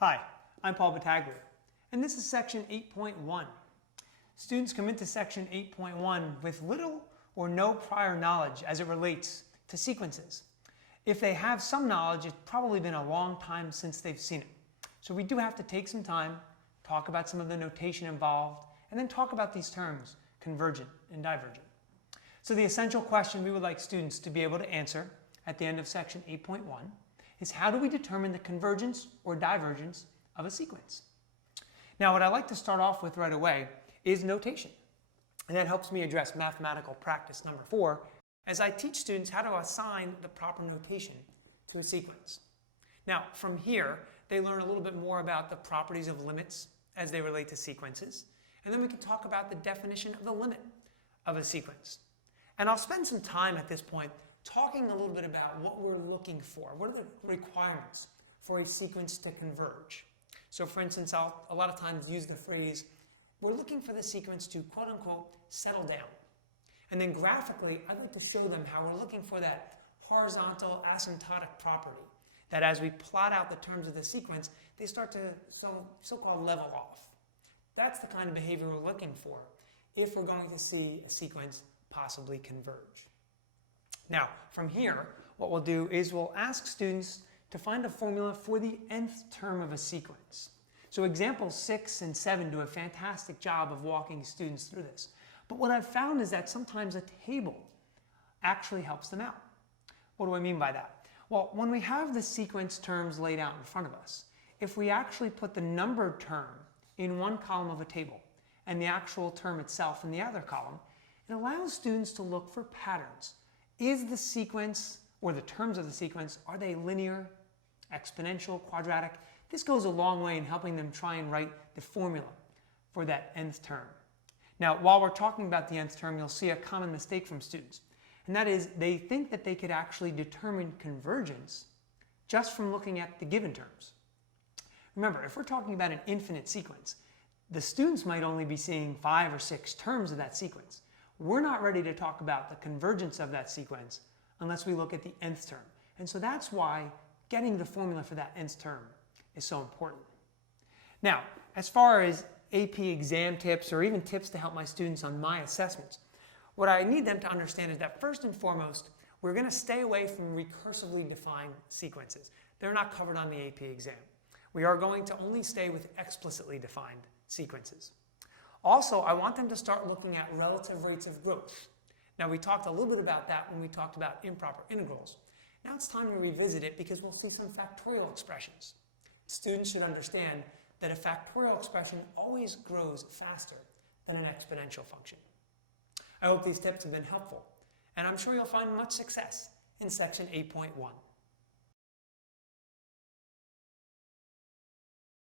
Hi, I'm Paul Battaglia, and this is section 8.1. Students come into section 8.1 with little or no prior knowledge as it relates to sequences. If they have some knowledge, it's probably been a long time since they've seen it. So we do have to take some time, talk about some of the notation involved, and then talk about these terms, convergent and divergent. So the essential question we would like students to be able to answer at the end of section 8.1 is, how do we determine the convergence or divergence of a sequence? Now, what I like to start off with right away is notation. And that helps me address mathematical practice number 4 as I teach students how to assign the proper notation to a sequence. Now, from here, they learn a little bit more about the properties of limits as they relate to sequences. And then we can talk about the definition of the limit of a sequence. And I'll spend some time at this point talking a little bit about what we're looking for. What are the requirements for a sequence to converge? So for instance, I'll a lot of times use the phrase, we're looking for the sequence to quote unquote settle down. And then graphically, I'd like to show them how we're looking for that horizontal asymptotic property, that as we plot out the terms of the sequence, they start to so-called level off. That's the kind of behavior we're looking for if we're going to see a sequence possibly converge. Now, from here, what we'll do is we'll ask students to find a formula for the nth term of a sequence. So examples 6 and 7 do a fantastic job of walking students through this. But what I've found is that sometimes a table actually helps them out. What do I mean by that? Well, when we have the sequence terms laid out in front of us, if we actually put the numbered term in one column of a table and the actual term itself in the other column, it allows students to look for patterns. Is the sequence, or the terms of the sequence, are they linear, exponential, quadratic? This goes a long way in helping them try and write the formula for that nth term. Now, while we're talking about the nth term, you'll see a common mistake from students. And that is, they think that they could actually determine convergence just from looking at the given terms. Remember, if we're talking about an infinite sequence, the students might only be seeing 5 or 6 terms of that sequence. We're not ready to talk about the convergence of that sequence unless we look at the nth term. And so that's why getting the formula for that nth term is so important. Now, as far as AP exam tips or even tips to help my students on my assessments, what I need them to understand is that first and foremost, we're going to stay away from recursively defined sequences. They're not covered on the AP exam. We are going to only stay with explicitly defined sequences. Also, I want them to start looking at relative rates of growth. Now, we talked a little bit about that when we talked about improper integrals. Now it's time to revisit it because we'll see some factorial expressions. Students should understand that a factorial expression always grows faster than an exponential function. I hope these tips have been helpful, and I'm sure you'll find much success in section 8.1.